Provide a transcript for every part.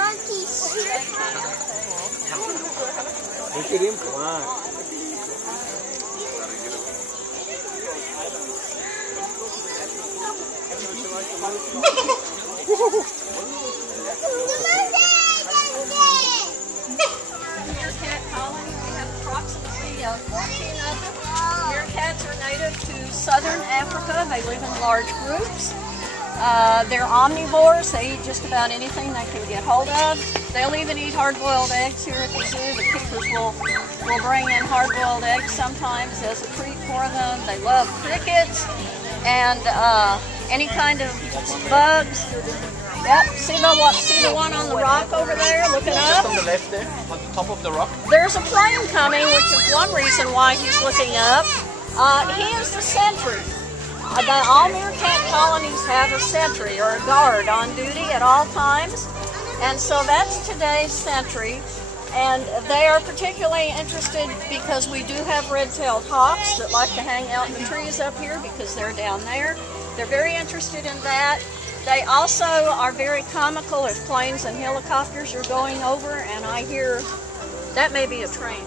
monkeys. Look at him, come on. Meerkat colony. We have approximately 14 of them. Meerkats are native to southern Africa. They live in large groups. They're omnivores. They eat just about anything they can get hold of. They'll even eat hard-boiled eggs here at the zoo. The keepers will bring in hard-boiled eggs sometimes as a treat for them. They love crickets and any kind of bugs. Yep, see the one on the rock over there looking up? Just on the left there, on the top of the rock. There's a plane coming, which is one reason why he's looking up. He is the sentry. All meerkat colonies have a sentry or a guard on duty at all times. And so that's today's sentry. And they are particularly interested because we do have red-tailed hawks that like to hang out in the trees up here because they're down there. They're very interested in that. They also are very comical if planes and helicopters are going over, and I hear that may be a train.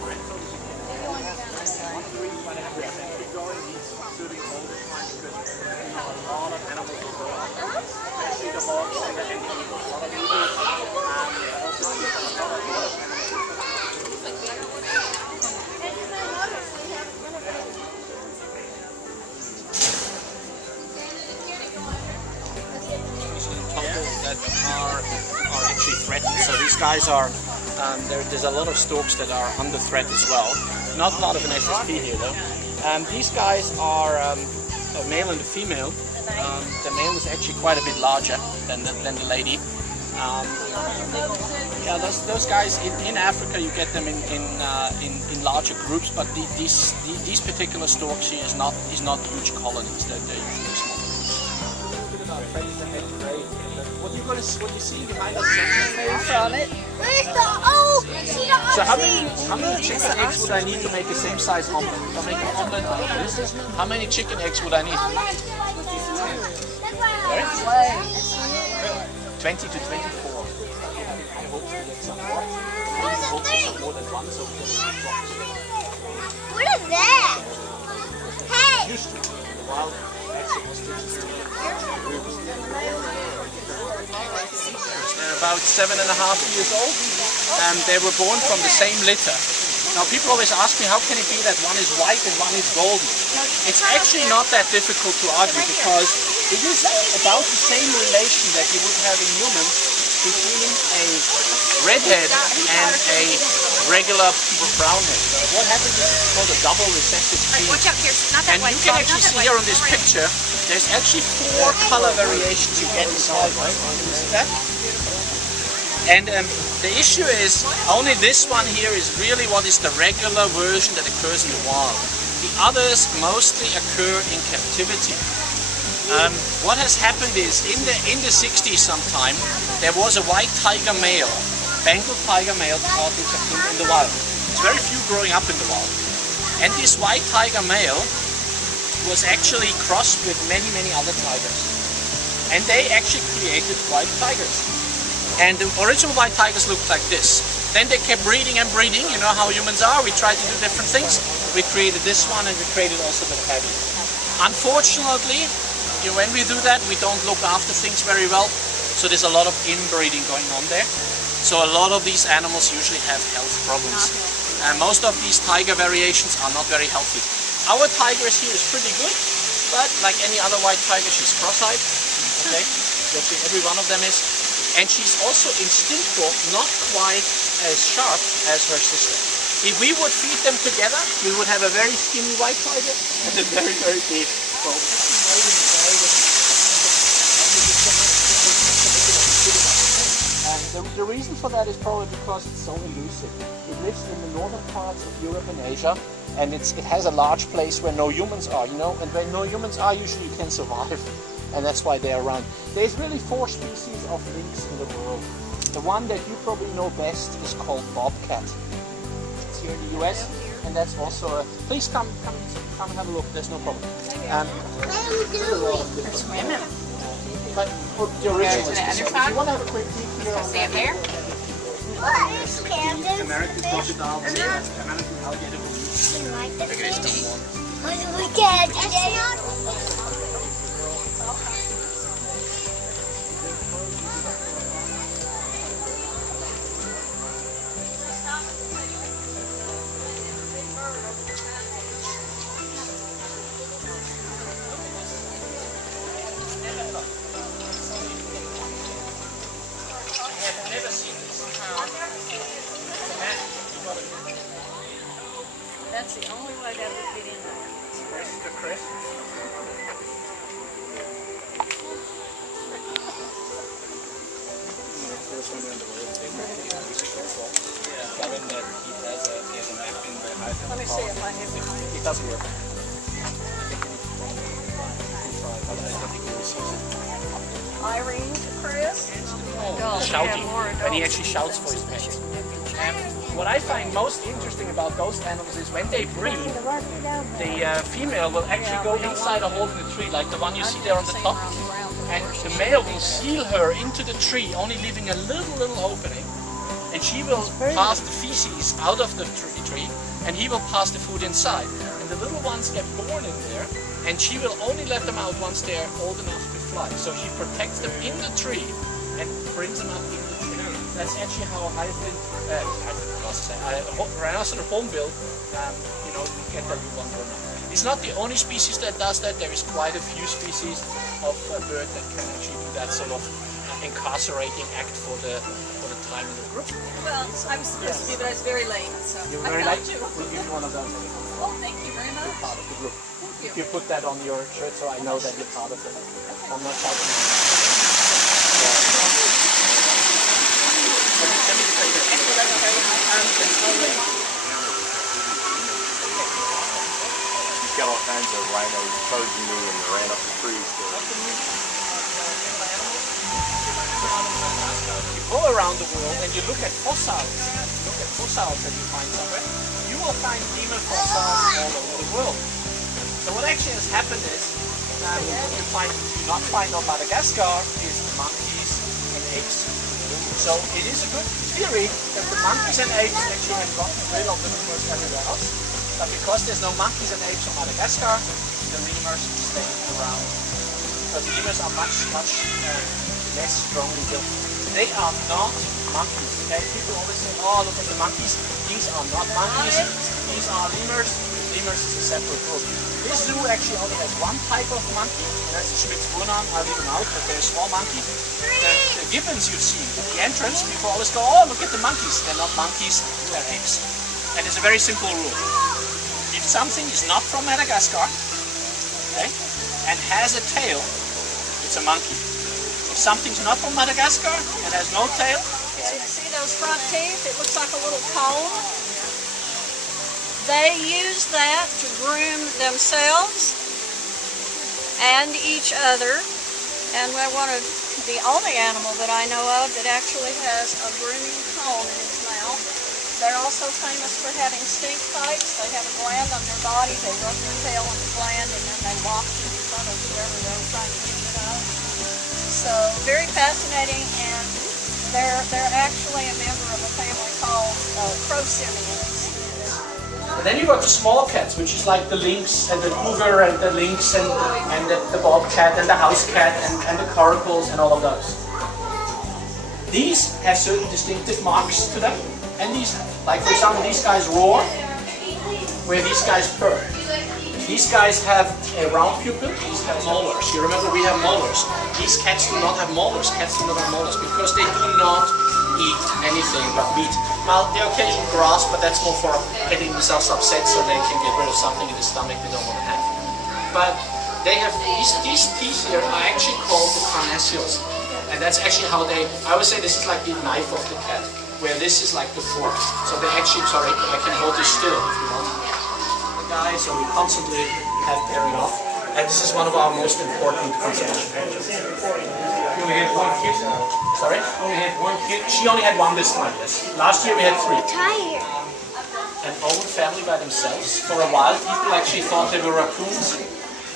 That are actually threatened. So these guys are, there's a lot of storks that are under threat as well. Not a lot of an SSP here though. These guys are a male and a female. The male is actually quite a bit larger than the lady. Yeah, those guys in Africa you get them in larger groups, but these particular storks here is not huge colonies. They're usually small. What you see behind us from it. Where's the So how many chicken eggs would I need to make the same size omelet? If I make an omelet like this, how many chicken eggs would I need? 20 to 24. I hope to get some more. More than one, so we can What is that? Hey! wild They're about 7.5 years old, and they were born from the same litter. Now people always ask me, how can it be that one is white and one is golden? It's actually not that difficult to argue, because it is about the same relation that you would have in humans between a redhead and a regular brownhead. What happens is it's called a double recessive gene. And you can actually see here on this picture, there's actually 4 color variations you get inside, right? You see that? And the issue is, only this one here is really what is the regular version that occurs in the wild. The others mostly occur in captivity. What has happened is, in the 60s sometime, there was a white tiger male, Bengal tiger male, caught in the wild. There's very few growing up in the wild. And this white tiger male was actually crossed with many other tigers. And they actually created white tigers. And the original white tigers looked like this. Then they kept breeding and breeding. You know how humans are. We tried to do different things. We created this one, and we created also the tabby. Unfortunately, when we do that, we don't look after things very well. So there's a lot of inbreeding going on there. So a lot of these animals usually have health problems. And most of these tiger variations are not very healthy. Our tiger here is pretty good, but like any other white tiger, she's cross-eyed. Okay, you'll see every one of them is. And she's also instinctual, not quite as sharp as her sister. If we would feed them together, we would have a very skinny white tiger and a very big. And the reason for that is probably because it's so elusive. It lives in the northern parts of Europe and Asia, and it has a large place where no humans are, you know, and where no humans are, usually you can survive. And that's why they're around. There's really 4 species of lynx in the world. The one that you probably know best is called bobcat. It's here in the US, and that's also a... Please come and have a look, there's no problem. But the original is... If you want to have a quick peek here... See it there? American crocodile, American alligator. Look at his teeth. Oh my God! I've never seen this. That's the only way that would fit in there. Mr. Chris. Let me see if I have it. It doesn't work. Irene Chris. Shouting, and he actually shouts for his mates. What I find most interesting about those animals is when they breed, the female will actually go inside a hole in the tree, like the one you see there on the top, and the male will seal her into the tree, only leaving a little opening, and she will pass the feces out of the tree, and he will pass the food inside. And the little ones get born in there, and she will only let them out once they're old enough to fly. So she protects them in the tree and brings them up in the tree. That's actually how rhinoceros hornbill, get their new one born up. It's not the only species that does that. There is quite a few species of bird that can actually do that sort of incarcerating act for the time in the group. Well, I was supposed to be, but I was very late. So You're very late. We'll give you one of those. Well, thank you very much. Part of the group. Thank You put that on your shirt so I know that you're part of it. I'm not shouting. Let me say that. He's got all kinds of rhinos charging me and ran up the trees. You go around the world and you look at fossils. That you find somewhere. You will find lemur fossils all over the world. So what actually has happened is, what you do not find on Madagascar is monkeys and apes. So it is a good theory that the monkeys and apes actually have gotten rid of the lemurs everywhere else. But because there's no monkeys and apes on Madagascar, the lemurs stay around. Because lemurs are much less strongly built. They are not monkeys. Okay? People always say, oh, look at the monkeys. These are not monkeys. These are lemurs. Lemurs is a separate group. This zoo actually only has one type of monkey, and that's the Schmitz-Brunam. I'll leave them out, but they're small monkeys. The gibbons you see at the entrance, people always go, oh, look at the monkeys. They're not monkeys, they're apes. And it's a very simple rule. If something is not from Madagascar, okay, and has a tail, it's a monkey. If something's not from Madagascar and has no tail, it's a See those front teeth? It looks like a little comb. They use that to groom themselves and each other. And we're one of the only animal that I know of that actually has a grooming comb in its mouth. They're also famous for having stink pipes. They have a gland on their body. They rub their tail on the gland and then they walk in front of whoever they're trying to get rid of. So very fascinating, and they're actually a member of a family called crocodilians. And then you got the small cats, which is like the lynx and the cougar and the lynx and the bobcat and the house cat and the caracals and all of those. These have certain distinctive marks to them, and these, like for example, these guys roar, where these guys purr. These guys have a round pupil, these have molars. You remember we have molars. These cats do not have molars. Cats do not have molars because they do not eat anything but meat. Well, the occasional grass, but that's more for getting themselves upset so they can get rid of something in the stomach they don't want to have. But they have these teeth here are actually called the carnassials. And that's actually how they, I would say this is like the knife of the cat, where this is like the fork. So they actually, sorry, I can hold this still if you want. So we constantly have pairing off, and this is one of our most important conservation measures. You only had one kid? Sorry? Only had one kid? She only had one this time, yes. Last year we had 3. Tired. An old family by themselves. For a while people actually thought they were raccoons,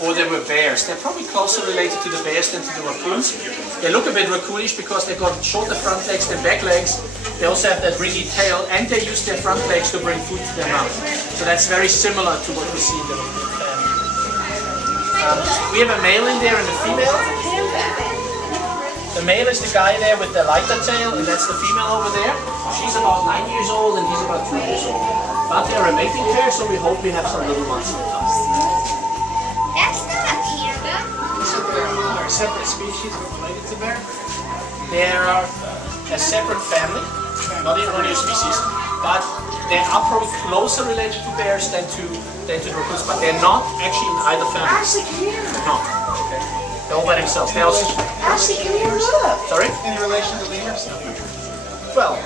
or they were bears. They're probably closer related to the bears than to the raccoons. They look a bit raccoonish because they've got shorter front legs than back legs. They also have that ringy tail, and they use their front legs to bring food to their mouth. So that's very similar to what we see in the raccoon family. We have a male in there and a female. The male is the guy there with the lighter tail, and that's the female over there. She's about 9 years old and he's about 2 years old. But they're a mating pair, so we hope we have some little ones. That's not a panda. They're a separate species related to bear. They're a separate family, not even one of your species, but they are probably closer related to bears than to the raccoons, but they're not actually in either family. They're not. Okay. They're all by themselves. They also. Ashley, come here, look. Sorry? Any relation to lemurs? Well.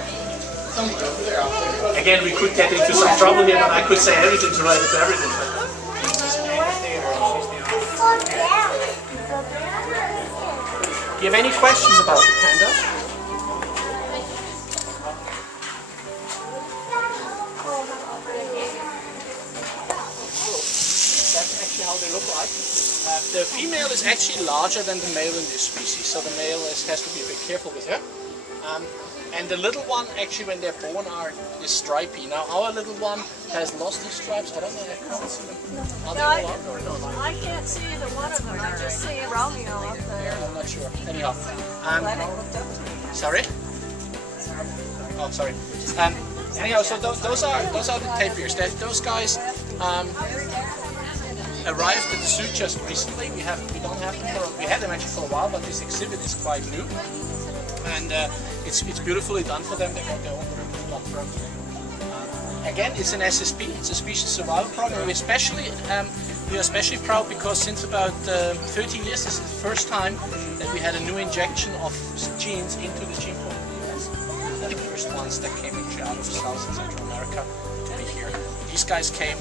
Again, we could get into some trouble here, but I could say everything's related to everything. Do you have any questions about the pandas? That's actually how they look like. The female is actually larger than the male in this species, so the male has to be a bit careful with her. And the little one, actually, when they're born, is stripy. Now, our little one has lost these stripes. I don't know if I can't see them. Are they all out or not? I can't see either one of them. I just see Romeo up there. I'm not sure. Anyhow. Sorry? Oh, sorry. Anyhow, so those are the tapirs. Those guys arrived at the zoo just recently. We don't have them we had them actually for a while, but this exhibit is quite new. And it's beautifully done for them. They've got their own room up front. Again, it's an SSP. It's a species survival program. We are especially proud because since about 13 years, this is the first time that we had a new injection of genes into the gene pool in the US. They're the first ones that came actually out of South and Central America to be here. These guys came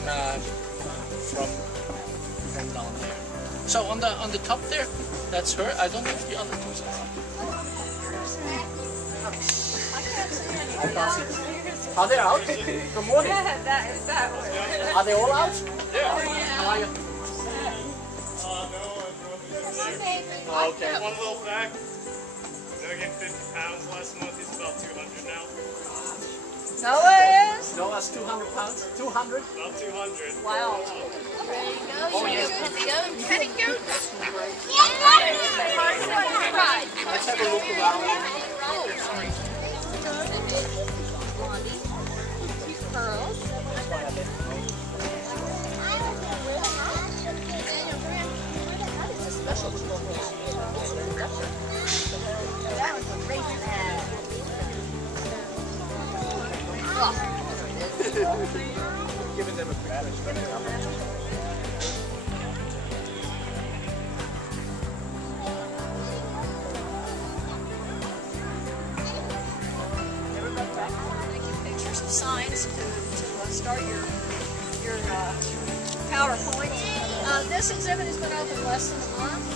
from down there. So on the top there, that's her. I don't know if the other two are. I can't see. Are they out? Good morning. Are they all out? Yeah. How are you? Okay. One little fact. Noah gained 50 pounds last month. He's about 200 now. Noah is? Noah's 200 pounds. 200? About 200. Wow. Oh, yes. Petting goats. Let's have a look around. Giving them a quick Pictures of signs to start your PowerPoint. This exhibit has been open less than a month.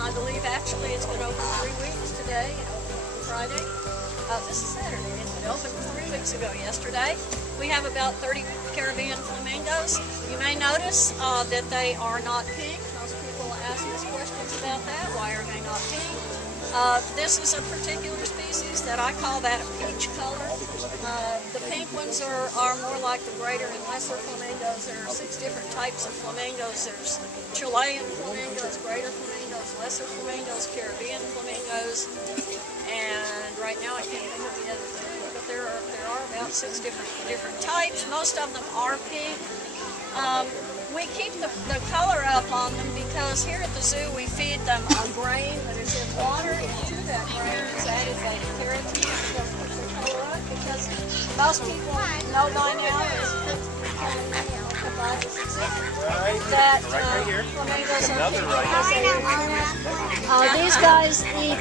I believe actually it's been open 3 weeks today. It opened on Friday. This is Saturday. It opened 3 weeks ago yesterday. We have about 30 Caribbean flamingos. You may notice that they are not pink. Most people ask us questions about that. Why are they not pink? This is a particular species that I call that a peach color. The pink ones are more like the greater and lesser flamingos. There are 6 different types of flamingos. There's Chilean flamingos, greater flamingos, lesser flamingos, Caribbean flamingos, and right now I can't think of the other thing, but there are about 6 different types. Most of them are pink. We keep the color up on them because here at the zoo we feed them a grain that is in water, and to that grain is added beta-carotene that keeps the color up, because most people know by now that flamingos are these guys eat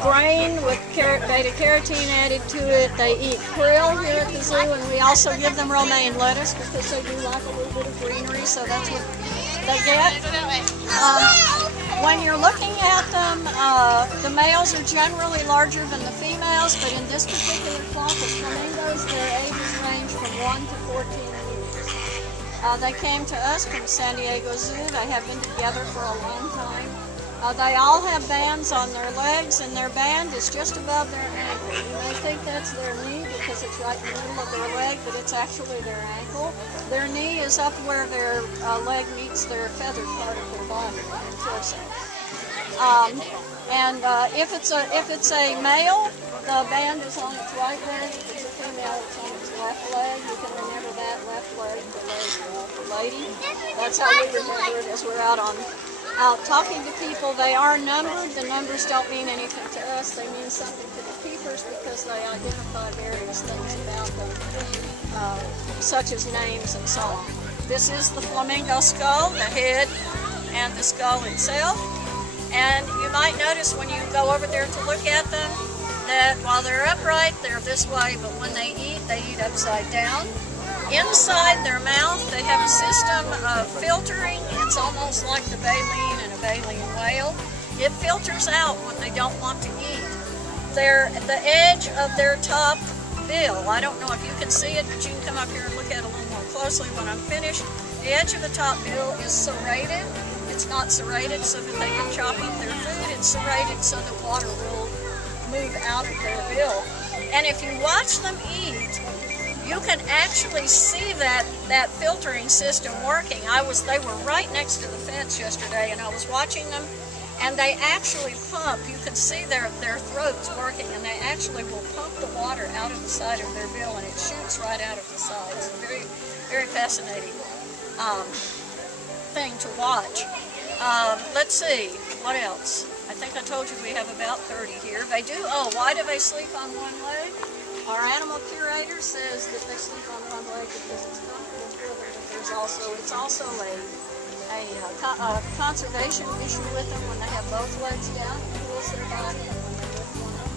grain with beta-carotene added to it. They eat krill here at the zoo, and we also give them romaine lettuce because they do like a little bit of greenery, so that's what they get. When you're looking at them, the males are generally larger than the females, but in this particular flock of flamingos, their ages range from 1 to 14 years. They came to us from San Diego Zoo. They have been together for a long time. They all have bands on their legs, and their band is just above their ankle. You may think that's their knee because it's right in the middle of their leg, but it's actually their ankle. Their knee is up where their leg meets their feathered part of their body, their torso. If it's a male, the band is on its right leg. If it's a female, it's on its left leg. You can remember that left leg, the leg for lady. That's how we remember it as we're out talking to people. They are numbered. The numbers don't mean anything to us. They mean something to the keepers because they identify various things about them, such as names and so on. This is the flamingo skull, the head and the skull itself. And you might notice when you go over there to look at them that while they're upright, they're this way, but when they eat upside down. Inside their mouth, they have a system of filtering. It's almost like the baleen and a baleen whale. It filters out what they don't want to eat. The edge of their top bill, I don't know if you can see it, but you can come up here and look at it a little more closely when I'm finished. The edge of the top bill is serrated. It's not serrated so that they can chop up their food. It's serrated so that water will move out of their bill. And if you watch them eat, you can actually see that filtering system working. They were right next to the fence yesterday, and I was watching them, and they actually pump. You can see their throats working, and they actually will pump the water out of the side of their bill, and it shoots right out of the sides. Very, very fascinating thing to watch. Let's see, what else? I think I told you we have about 30 here. Why do they sleep on one leg? Our animal curator says that they sleep on one leg because it's comfortable for them, but it's also a conservation issue with them when they have both legs down. It cools their body, and when they lift one up,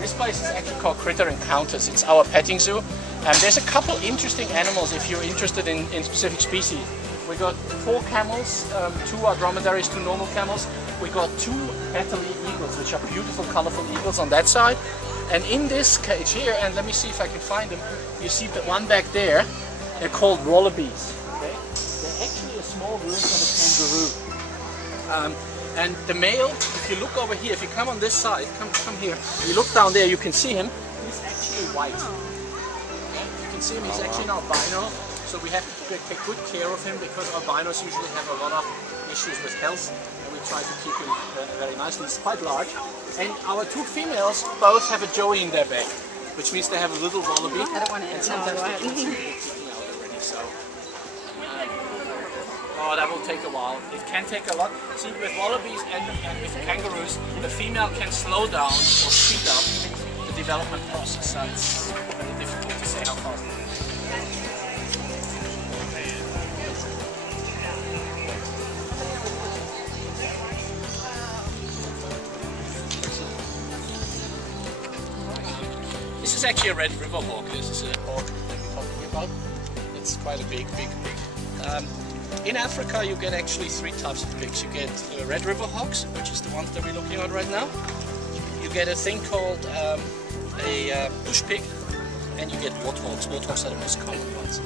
This place is actually called Critter Encounters. It's our petting zoo. There's a couple interesting animals if you're interested in specific species. We got 4 camels, 2 are dromedaries, 2 normal camels. We got 2 Italy eagles, which are beautiful, colorful eagles on that side. And in this cage here, and let me see if I can find them, you see the one back there, they're called wallabies. Okay? They're actually a small version of a kangaroo. And the male, if you look over here, if you come on this side, come here, you look down there, you can see him, he's actually white. Okay? You can see him, he's actually an albino, so we have to take good care of him because albinos usually have a lot of issues with health, and we try to keep him very nicely. He's quite large. And our 2 females both have a joey in their back, which means they have a little wallaby, and sometimes they can see it kicking out already. So. Oh, that will take a while. It can take a lot. See, with wallabies and with kangaroos, the female can slow down or speed up the development process. So it's very difficult to say how fast. This is actually a red river hawk. This is a hawk that we're talking about. It's quite a big. In Africa, you get actually 3 types of pigs. You get red river hawks, which is the ones that we're looking at right now. You get a thing called a bush pig, and you get warthogs. Warthogs are the most common ones.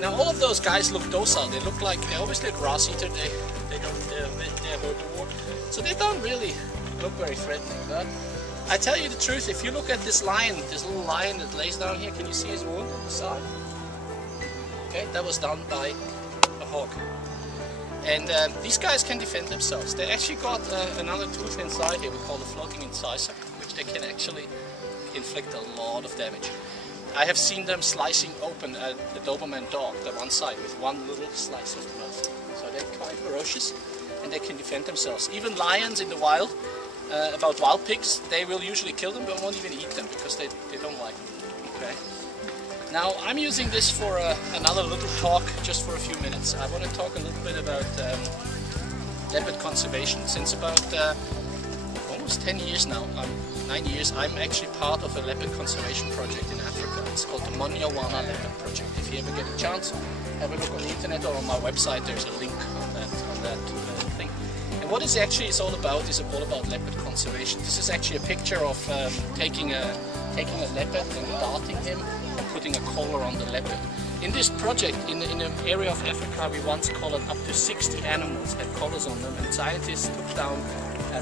Now, all of those guys look docile. They look like they're obviously a grass eater. They're herbivore, so they don't really look very threatening. But I tell you the truth, if you look at this lion, this little lion that lays down here, can you see his wound on the side? Okay, that was done by a hawk. And these guys can defend themselves. They actually got another tooth inside here we call the floating incisor, which they can actually inflict a lot of damage. I have seen them slicing open the Doberman dog, the one side, with one little slice of the mouth. So they're quite ferocious and they can defend themselves. Even lions in the wild, about wild pigs, they will usually kill them but won't even eat them because they don't like them. Okay. Now I'm using this for another little talk just for a few minutes. I want to talk a little bit about leopard conservation. Since about almost 10 years now I'm 9 years, I'm actually part of a leopard conservation project in Africa. It's called the Monyawana Leopard Project. If you ever get a chance, have a look on the internet or on my website. There's a link on that thing. And what it actually is all about is all about leopard conservation. This is actually a picture of taking a leopard and darting him and putting a collar on the leopard. In this project, in an area of Africa, we once collared up to 60 animals, had collars on them, and scientists took down,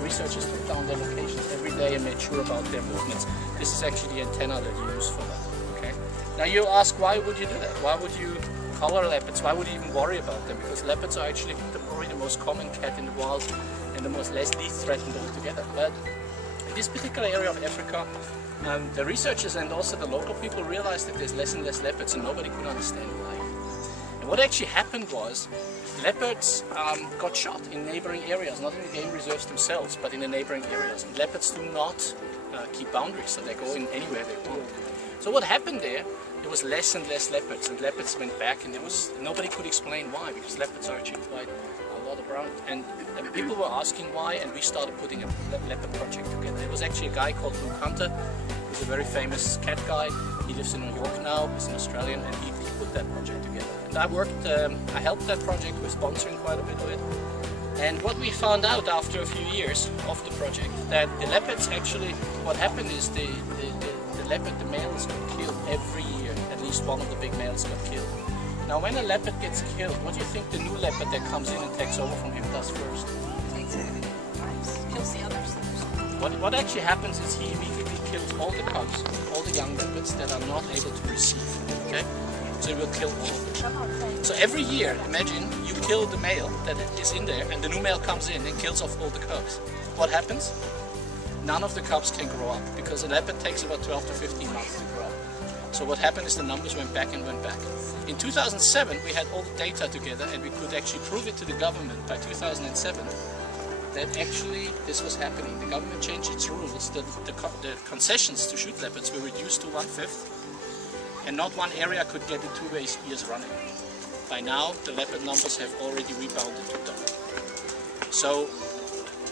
researchers took down their locations every day and made sure about their movements. This is actually the antenna that you use for that. Okay. Now you ask, why would you do that? Why would you collar leopards? Why would you even worry about them? Because leopards are actually probably the most common cat in the wild and the most least threatened altogether. But in this particular area of Africa, the researchers and also the local people realized that there's less and less leopards, and nobody could understand why. And what actually happened was leopards got shot in neighboring areas, not in the game reserves themselves, but in the neighboring areas. And leopards do not keep boundaries, so they go in anywhere they want. So what happened there was less and less leopards, and leopards went back, and nobody could explain why, because leopards are actually quite a lot around. And people were asking why, and we started putting a leopard project together. It was actually a guy called Luke Hunter, who's a very famous cat guy. He lives in New York now, he's an Australian, and he put that project together. And I helped that project with sponsoring quite a bit of it. And what we found out after a few years of the project, that the leopards actually, what happened is the leopard, the males got killed every year. At least one of the big males got killed. Now when a leopard gets killed, what do you think the new leopard that comes in and takes over from him does first? Kills the others. What actually happens is he immediately kills all the cubs, all the young leopards that are not able to receive. Okay? So he will kill all of them. So every year, imagine you kill the male that is in there, and the new male comes in and kills off all the cubs. What happens? None of the cubs can grow up, because a leopard takes about 12 to 15 months to grow up. So what happened is the numbers went back and went back. In 2007, we had all the data together, and we could actually prove it to the government by 2007 that actually this was happening. The government changed its rules. The concessions to shoot leopards were reduced to 1/5, and not one area could get it 2 years running. By now, the leopard numbers have already rebounded to double. So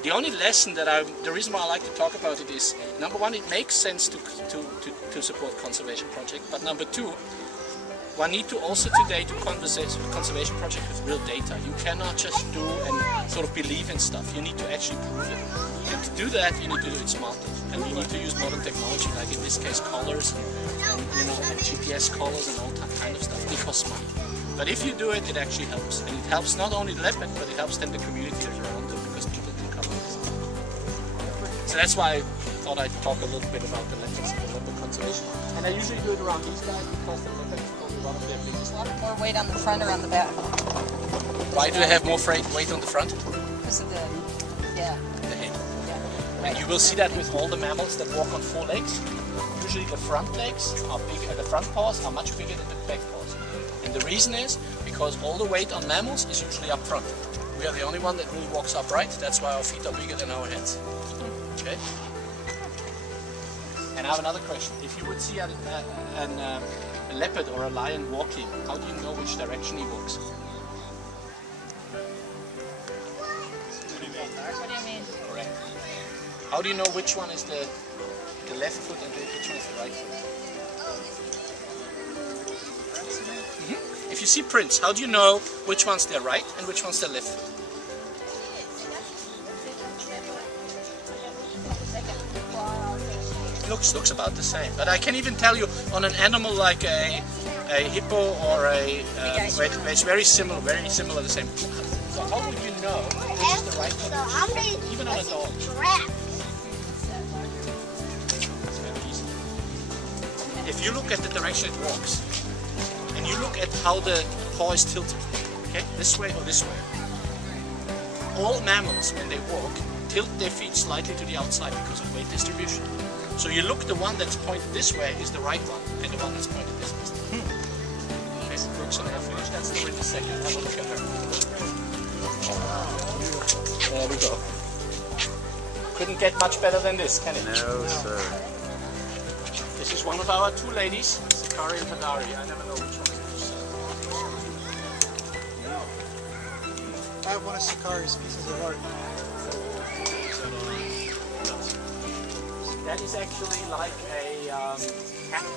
the only lesson the reason why I like to talk about it is, number one, it makes sense to support conservation project, but number two, one need to also today do conservation project with real data. You cannot just do and sort of believe in stuff. You need to actually prove it. And to do that, you need to do it smartly. And you need to use modern technology, like in this case collars, and GPS collars and all kind of stuff. It costs money. But if you do it, it actually helps. And it helps not only the leopard, but it helps then the community around them, because people can come with it. So that's why I thought I'd talk a little bit about the leopards and the leopard conservation. And I usually do it around these guys, because the leopard is probably one of their biggest. A lot more weight on the front or on the back? Why do they have more weight on the front? Because of the head. Yeah. And you will see that with all the mammals that walk on 4 legs. Usually the front legs are bigger, the front paws are much bigger than the back paws. And the reason is because all the weight on mammals is usually up front. We are the only one that really walks upright. That's why our feet are bigger than our heads. Okay. And I have another question. If you would see a leopard or a lion walking, how do you know which direction he walks? What do you mean? Correct. How do you know which one is the left foot and which one is the right foot? If you see prints, how do you know which one's their right and which one's their left foot? Looks about the same, but I can even tell you on an animal like a hippo or where it's very similar the same. So how would you know which is the right foot? Even on a dog. It's very easy. If you look at the direction it walks, and you look at how the paw is tilted, okay, this way or this way. All mammals, when they walk, tilt their feet slightly to the outside because of weight distribution. So you look, the one that's pointed this way is the right one, and the one that's pointed this way. Okay, Brooks and I have finished. That's the way the second. Have a look at her. There we go. Couldn't get much better than this, can it? No, sir. This is one of our 2 ladies, Sakari and Padari. I never know which one is which. I have one of Sakari's pieces of art. That is actually like a cat,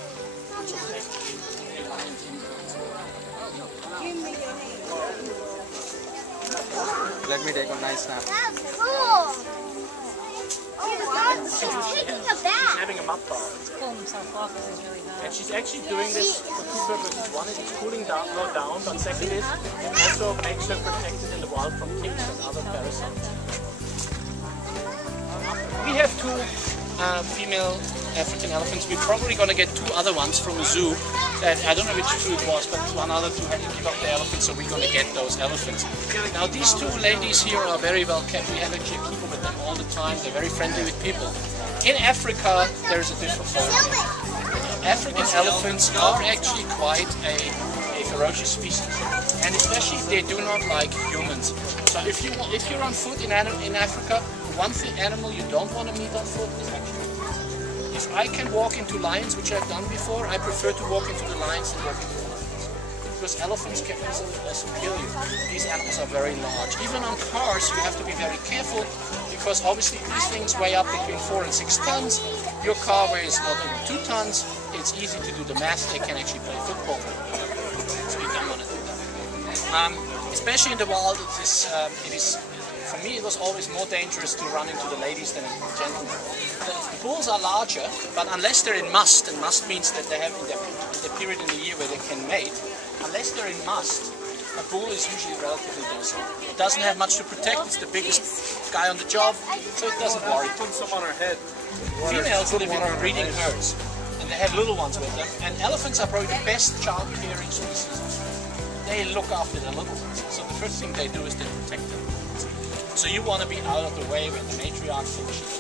which is actually a lion's influence. Let me take a nice snap. That's cool. She's taking a bath. Having a mud bath. He's pulling himself off because he's really hot. And she's actually doing this for two purposes. One is it's cooling down, low down, but second is it also makes her protected in the wild from ticks and other parasites. We have two female African elephants. We're probably going to get two other ones from a zoo. That I don't know which two it was, but one other two had to give up the elephants, so we're going to get those elephants. Now these two ladies here are very well kept. We have actually a keeper with them all the time. They're very friendly with people. In Africa, there's a different problem. African elephants are actually quite a ferocious species, and especially if they do not like humans. So if you're on foot in Africa, one animal you don't want to meet on foot is actually. If I can walk into lions, which I've done before, I prefer to walk into the lions than walk into elephants. Because elephants can easily also kill you. These animals are very large. Even on cars, you have to be very careful, because obviously these things weigh up between 4 and 6 tons. Your car weighs not even 2 tons. It's easy to do the math. They can actually play football. So you don't want to do that. Especially in the wild, for me, it was always more dangerous to run into the ladies than the gentlemen. The bulls are larger, but unless they're in must, and must means that they have in the period in the year where they can mate, unless they're in must, a bull is usually relatively docile. It doesn't have much to protect, it's the biggest guy on the job, so it doesn't worry. Put some on her head. Females live in breeding herds, and they have little ones with them, and elephants are probably the best child-caring species. They look after their little ones, so the first thing they do is they protect them. So you want to be out of the way when the matriarch finishes.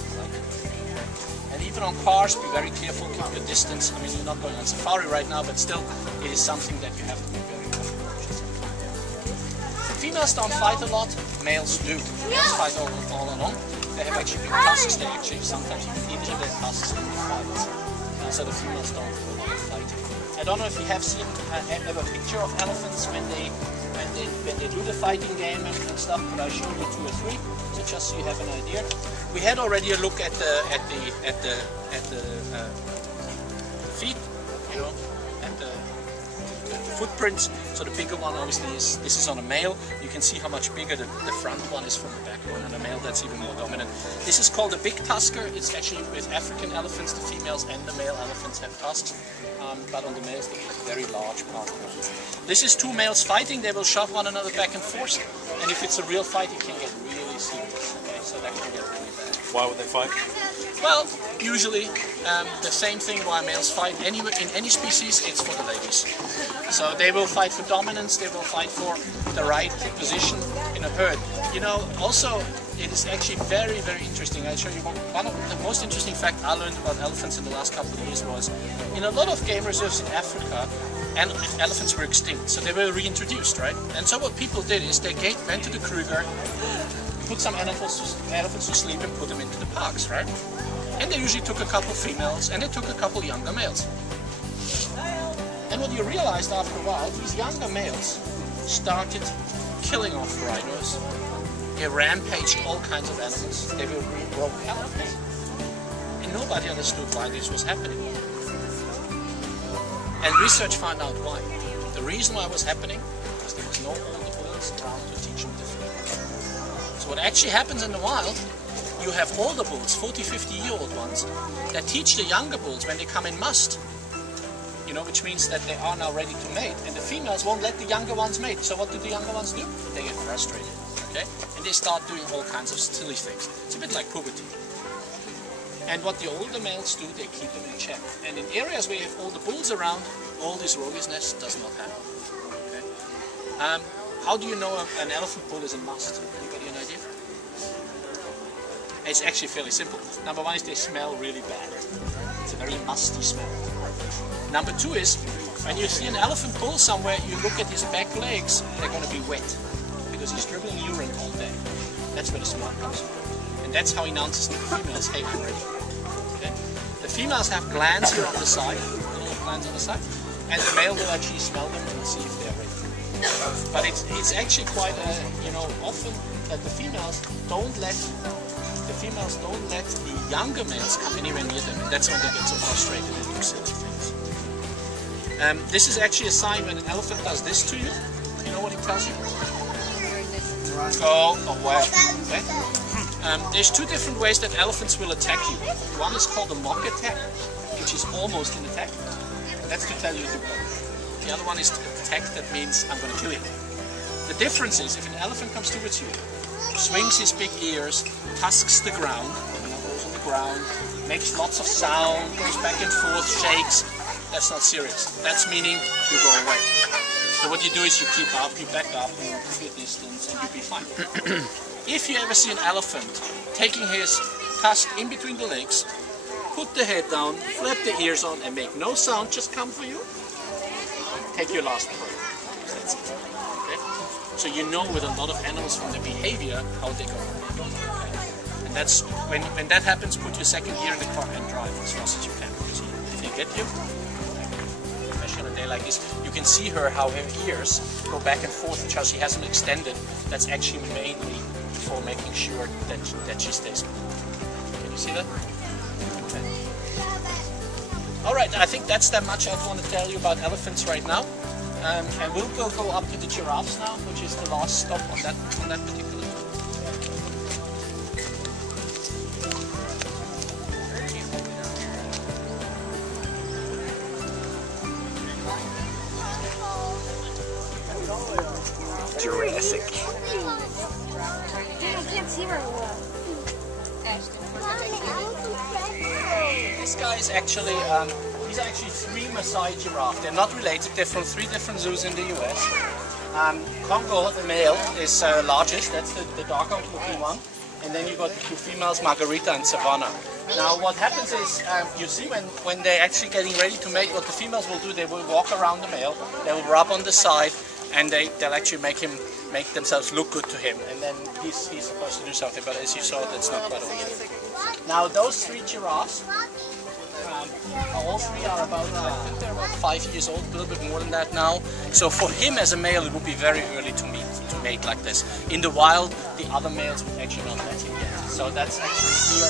And even on cars, be very careful, keep your distance. I mean, you're not going on safari right now, but still, it is something that you have to be very cautious of. Females don't fight a lot, males do. Males fight all along. They have actually big tusks, they actually sometimes even injure their tusks in the fights. So the females don't do a lot of fighting. I don't know if you have seen ever a picture of elephants when they do the fighting game and stuff, but I'll show you 2 or 3, so just so you have an idea. We had already a look at the feet, you know, at the footprints. So the bigger one obviously this is on a male. You can see how much bigger the front one is from the back one, and a male that's even more dominant. This is called a big tusker. It's actually with African elephants, the females and the male elephants have tusks, but on the males they have a very large part of it. This is 2 males fighting. They will shove one another back and forth, and if it's a real fight, it can get really serious. Okay, so that can get really bad. Why would they fight? Well, usually the same thing why males fight. Anyway, in any species, it's for the ladies. So they will fight for dominance, they will fight for the right position in a herd. You know, also, it is actually very, very interesting. I'll show you one of the most interesting facts I learned about elephants in the last couple of years was, in a lot of game reserves in Africa, and elephants were extinct, so they were reintroduced, right? And so what people did is they went to the Kruger, put some elephants to sleep and put them into the parks, right? And they usually took a couple females and they took a couple younger males. And what you realized after a while, these younger males started killing off rhinos. They rampaged all kinds of animals. They were broke elephants. And nobody understood why this was happening. And research found out why. The reason why it was happening was there was no older bulls around to teach them different. So what actually happens in the wild, you have older bulls, 40, 50-year-old ones, that teach the younger bulls when they come in must. You know, which means that they are now ready to mate, and the females won't let the younger ones mate. So what do the younger ones do? They get frustrated, okay? And they start doing all kinds of silly things. It's a bit like puberty. And what the older males do, they keep them in check. And in areas where you have older bulls around, all this roguishness does not happen. Okay? How do you know an elephant bull is a must? Anybody an idea? It's actually fairly simple. Number 1 is they smell really bad. It's a very musty smell. Number 2 is, when you see an elephant bull somewhere, you look at his back legs, they're going to be wet. Because he's dribbling urine all day. That's where the smell comes from. And that's how he announces to the females, hey, I'm ready. Okay? The females have glands here on the side, little glands on the side, and the male will actually smell them and see if they're ready. But it's actually quite, often often that the females don't let the younger males come anywhere near them, and that's when they get so frustrated and do silly things. This is actually a sign when an elephant does this to you. You know what it tells you? Go away. Okay? There's two different ways that elephants will attack you. One is called a mock attack, which is almost an attack. And that's to tell you to go. The other one is to attack, that means I'm going to kill you. The difference is if an elephant comes towards you, swings his big ears, tusks the ground, goes on the ground, makes lots of sound, goes back and forth, shakes, that's not serious. That's meaning you go away. So what you do is you keep up, you back up, you keep your distance, and you'll be fine. If you ever see an elephant taking his tusk in between the legs, put the head down, flap the ears on, and make no sound, just come for you, take your last breath. That's it. Okay? So you know with a lot of animals from their behavior how they go. And that's when that happens, put your second gear in the car and drive as fast as you can. Because if they get you, especially on a day like this, you can see how her ears go back and forth and how she has them extended. That's actually mainly for making sure that she stays calm. Can you see that? Okay. Alright, I think that's that much I want to tell you about elephants right now. And we'll go up to the giraffes now, which is the last stop on that particular tour. Jurassic. I can't see very well. This guy is actually, these are actually 3 Maasai giraffe. They're not related, they're from 3 different zoos in the US. Congo, the male, is largest, that's the darker looking one. And then you've got the 2 females, Margarita and Savannah. Now what happens is, you see when they're actually getting ready to mate, what the females will do, they will walk around the male, they will rub on the side, and they'll actually make themselves look good to him. And then he's supposed to do something, but as you saw, that's not quite okay. Now those 3 giraffes, all 3 are about, I think they're about 5 years old, a little bit more than that now. So for him as a male, it would be very early to mate like this. In the wild, the other males would actually not let him yet. So that's actually here.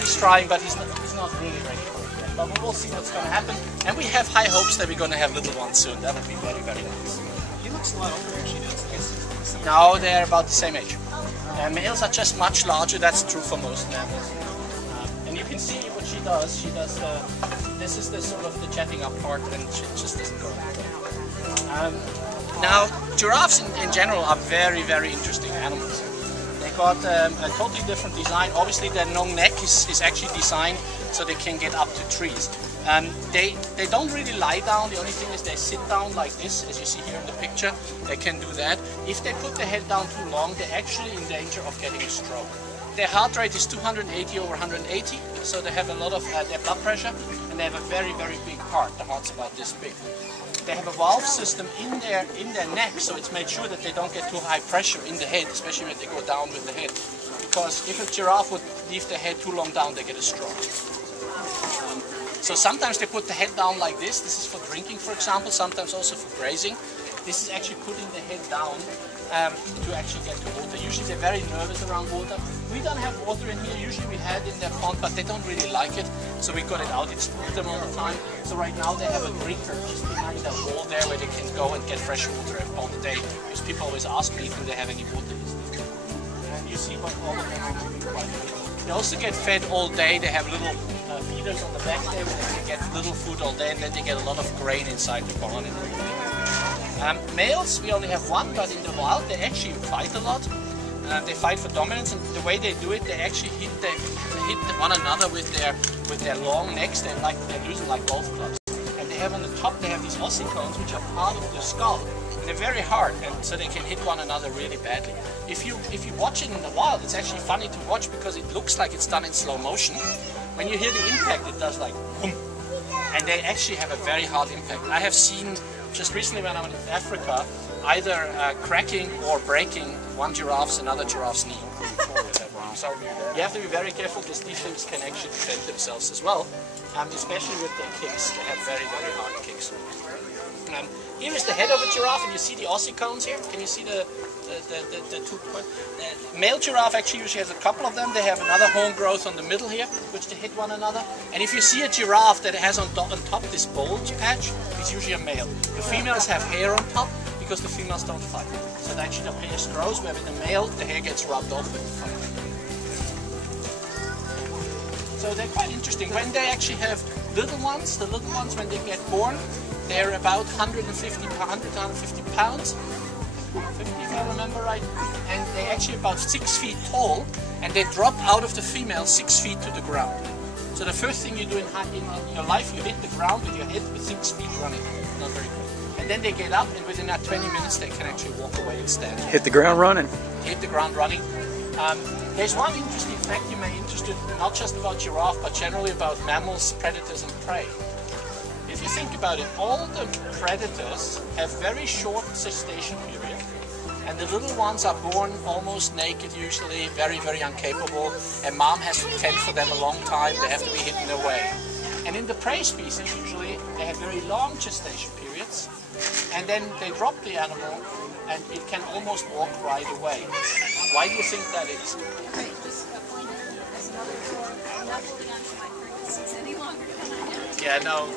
He's trying, but he's not really ready for it yet. But we'll see what's going to happen. And we have high hopes that we're going to have little ones soon. That would be very, very nice. He looks a lot older actually, doesn't he? No, they're about the same age. Males are just much larger. That's true for most mammals. And you can see what she does. She does this is the sort of the chatting up part, and she just doesn't go. Now, giraffes in general are very, very interesting animals. They got a totally different design. Obviously, their long neck is actually designed so they can get up to trees. They don't really lie down. The only thing is they sit down like this, as you see here in the picture. They can do that. If they put their head down too long, they're actually in danger of getting a stroke. Their heart rate is 280 over 180, so they have a lot of their blood pressure, and they have a very, very big heart. The heart's about this big. They have a valve system in their neck, so it's made sure that they don't get too high pressure in the head, especially when they go down with the head. Because if a giraffe would leave their head too long down, they get a stroke. So sometimes they put the head down like this. This is for drinking, for example, sometimes also for grazing. This is actually putting the head down to actually get to water. Usually they're very nervous around water. We don't have water in here. Usually we had in their pond, but they don't really like it. So we got it out. It's with them all the time. So right now they have a drinker just behind that wall there where they can go and get fresh water all the day. Because people always ask me, do they have any water? And you see what all of them are doing quite well. They also get fed all day. They have little feeders on the back there where they can get little food all day, and then they get a lot of grain inside the barn and everything. Males, we only have 1, but in the wild they actually fight a lot. They fight for dominance, and the way they do it, they actually hit one another with their long necks. They're using like golf clubs. And they have on the top, they have these ossicones, which are part of the skull. And they're very hard, and so they can hit one another really badly. If you watch it in the wild, it's actually funny to watch because it looks like it's done in slow motion. When you hear the impact, it does like boom. And they actually have a very hard impact. I have seen just recently when I went to Africa, either cracking or breaking one giraffe's another giraffe's knee. So you have to be very careful because these things can actually defend themselves as well, especially with their kicks. They have very, very hard kicks. Here is the head of a giraffe, and you see the ossicones here. Can you see the the two point. Male giraffe actually usually has a couple of them. They have another horn growth on the middle here, which they hit one another. And if you see a giraffe that has on top this bulge patch, it's usually a male. The females have hair on top because the females don't fight. So actually the hair grows, where with the male, the hair gets rubbed off with the fight. So they're quite interesting. When they actually have little ones, the little ones when they get born, they're about 100 to 150 pounds, 50 if I remember right, and they're actually about 6 feet tall, and they drop out of the female 6 feet to the ground. So the first thing you do in your life, you hit the ground with your head with 6 feet running. Not very good. And then they get up, and within that 20 minutes they can actually walk away and stand. Hit the ground running. Hit the ground running. There's one interesting fact you may be interested in, not just about giraffe, but generally about mammals, predators and prey. If you think about it, all the predators have very short gestation period, and the little ones are born almost naked usually, very, very incapable, and mom has to tend for them a long time, they have to be hidden away. And in the prey species usually, they have very long gestation periods, and then they drop the animal, and it can almost walk right away. Why do you think that is? Yeah, no.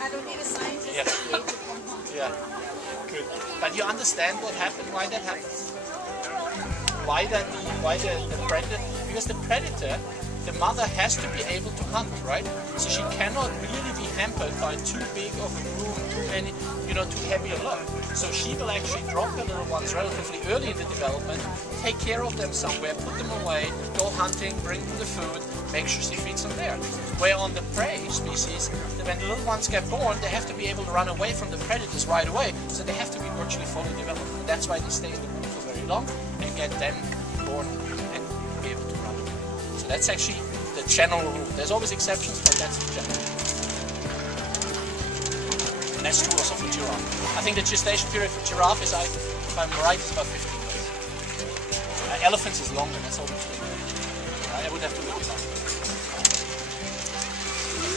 I don't need a scientist. Yeah. Good. But you understand what happened? Why that happens? Why the predator? Because the predator, the mother has to be able to hunt, right? So she cannot really be hampered by too big of a room, too many, too heavy a load. So she will actually drop the little ones relatively early in the development, take care of them somewhere, put them away, go hunting, bring them the food, make sure she feeds them there. Where on the prey species, when the little ones get born, they have to be able to run away from the predators right away, so they have to be virtually fully developed. And that's why they stay in the group for very long and get them born and be able to run away. So that's actually the general rule. There's always exceptions, but that's the general rule. And that's true also for giraffe. I think the gestation period for giraffe is, if I'm right, is about 15 days. Elephants is longer, that's always true. I would have to look it up.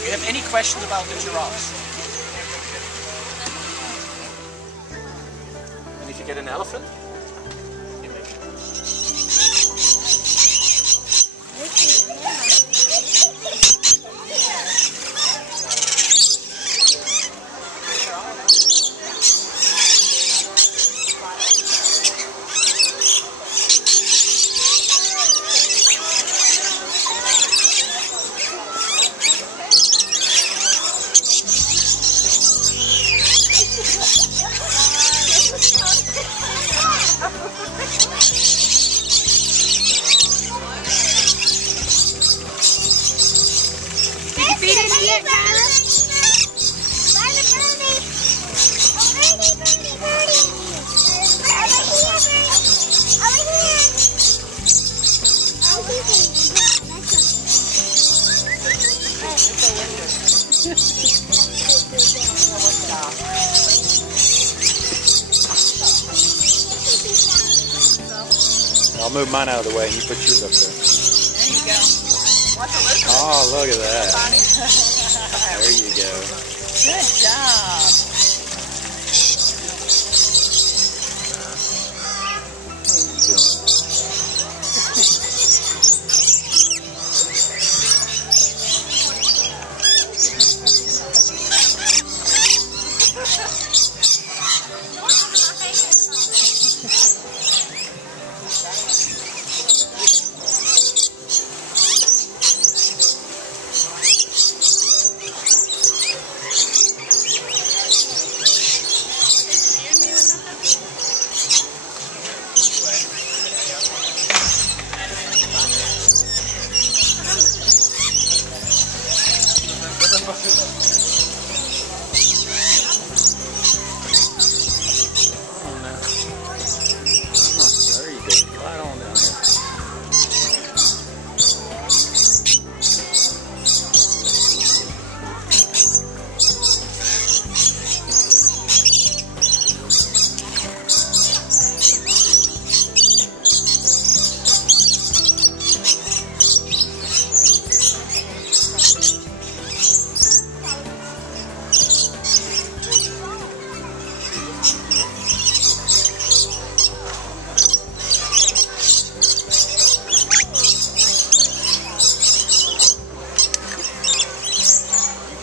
Do you have any questions about the giraffes? And if you get an elephant, you make it. I'll move mine out of the way and you put yours up there. There you go. Watch the lizard. Oh, look at that. There you go. Good job.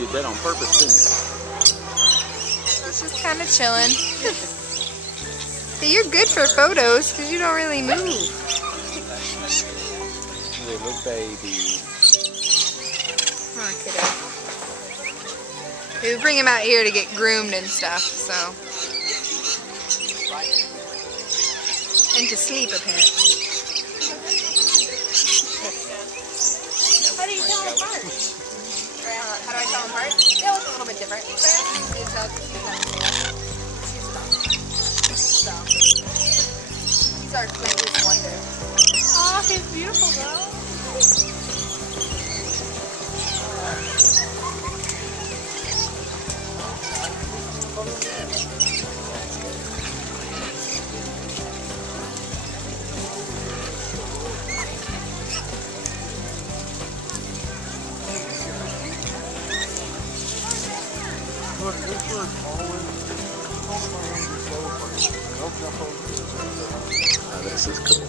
did that on purpose, didn't you? It's just kind of chilling. But you're good for photos because you don't really move. Little baby. Come on, kiddo. We bring him out here to get groomed and stuff, so. And to sleep, apparently. How do you tell them apart? How do I tell them apart? They look a little bit different. So, these are Flamingos wonders. Oh, he's beautiful though. Oh, this is cool.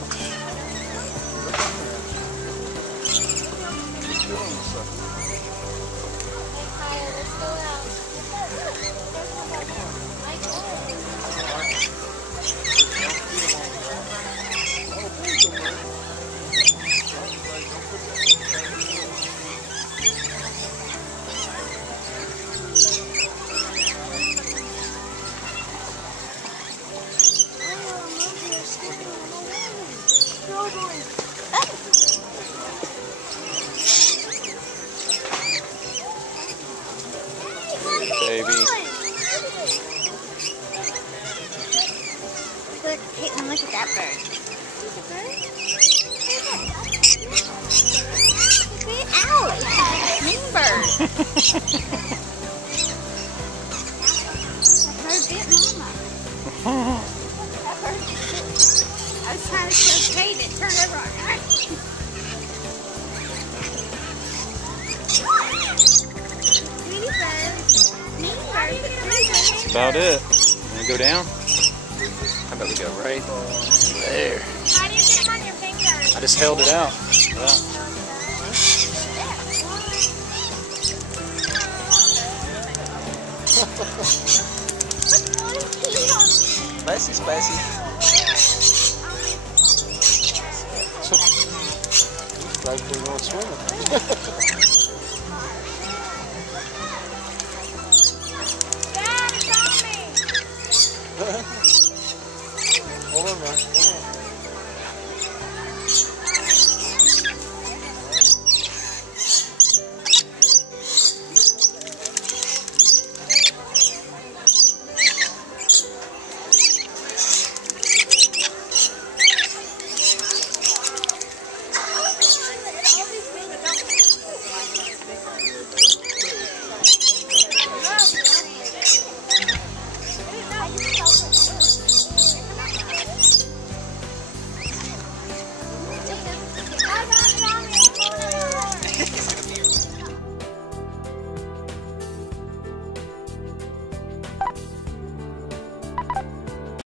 Baby. Look, Caitlin, look at that bird. Look at that. Ow! Mean bird. That bird bit Mama. That bird bit. I was trying to show Kate, it turned over on her. That's about it. Wanna go down? How about we go right there? How do you get them on your fingers? I just held it out. Yeah. Spicy, spicy. Like we're going swimming.